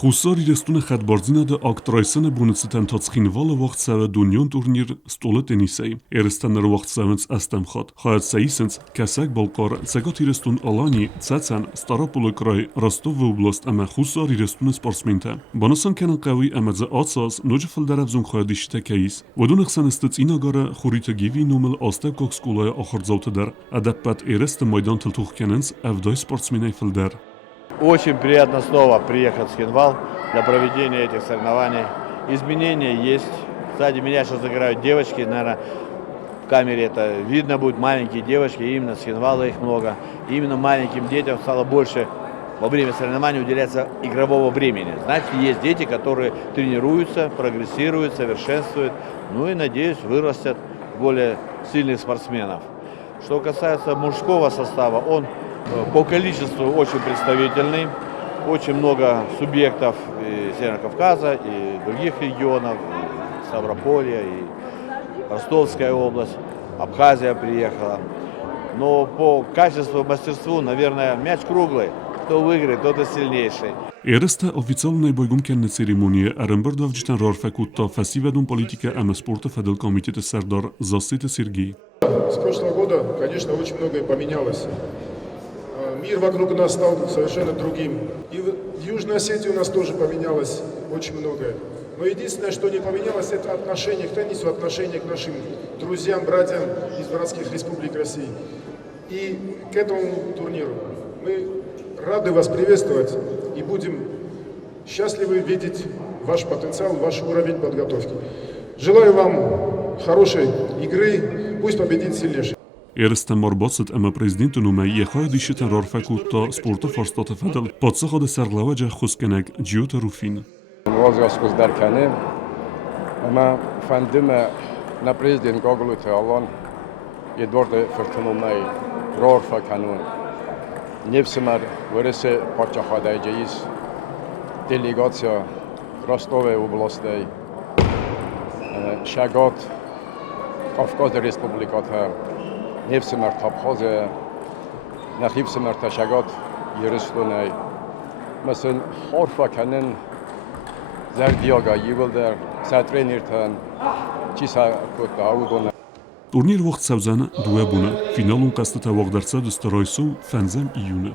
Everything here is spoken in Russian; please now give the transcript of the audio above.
Խուսար իրեստունը խատբարձինա դա ակտրայսանը բունեցիտան թացխինվալը վաղցավը դունյոն տուրնիր ստոլը տենիսեի։ Երստանները վաղցավենց աստեմ խատ։ Խայացայիսենց կասակ բոլկար ցագոտ իրեստուն ալանի ցացան ստարապուլը կրայ Ռոստով օբլաստ ամա խուսար իրեստունը սպորտսմենտը։ Բանասան կենան կավի ամաձա ացած նոջը ֆլդարավ զուն խայդիշտը կայիս։ Ոդուն խսանստից ինագարը խուրիտը գիվի նոմել աստებ կոքսկուլայ ախրձավտը դար ադապատ երեստը մայդան թլթուխ կենենց ավդոյ սպորտսմենայ ֆլդար։ Очень приятно снова приехать в Хинвал для проведения этих соревнований. Изменения есть. Сзади меня сейчас играют девочки, наверное, в камере это видно будет, маленькие девочки, именно с Хинвала их много. И именно маленьким детям стало больше во время соревнований уделяться игрового времени. Значит, есть дети, которые тренируются, прогрессируют, совершенствуют, ну и, надеюсь, вырастят более сильных спортсменов. Что касается мужского состава, он по количеству очень представительный, очень много субъектов и Северного Кавказа, и других регионов, и Ставрополья, и Ростовская область, Абхазия приехала. Но по качеству, мастерству, наверное, мяч круглый. Кто выиграет, тот и сильнейший. Երստը օֆիցիալնայ բույգում կեննը ցերեմոնիա արմբերդով ջտան ռորֆակուտտա ֆեստիվալում политика ама спорта федерал комитета Сардар Засыта Сергей. С прошлого года, конечно, очень многое поменялось. Мир вокруг нас стал совершенно другим. И в Южной Осетии у нас тоже поменялось очень многое. Но единственное, что не поменялось, это отношение к теннису, отношение к нашим друзьям, братьям из братских республик России. И к этому турниру мы рады вас приветствовать и будем счастливы видеть ваш потенциал, ваш уровень подготовки. Желаю вам хорошей игры, пусть победит сильнейший. Երստը մարբացդ ама президентը նոմայ ехայ դիշտան ռորֆակուտտա սպորտը ֆորստատը федерал подсахады сарглаваджа խուսկենակ ջիոտը руфин. Возгасkus даркане. Ама фандиме на президент Гоголуте алан Едвард Фортунумай рорфаканун. Невсемар выресе парчахадайджиис делегация Ростовой области Шагот Кавказ республиката Невсемар Абхазия Нахибсемар Шагот Ерестунай مثلا حرفا کنن زردیاگا یولدر ساترینیرتن چیسا کت داودونه Турнир вaqt savzani duabuna finalun qasdi tavoqdarsa дстройсу фанзам июна.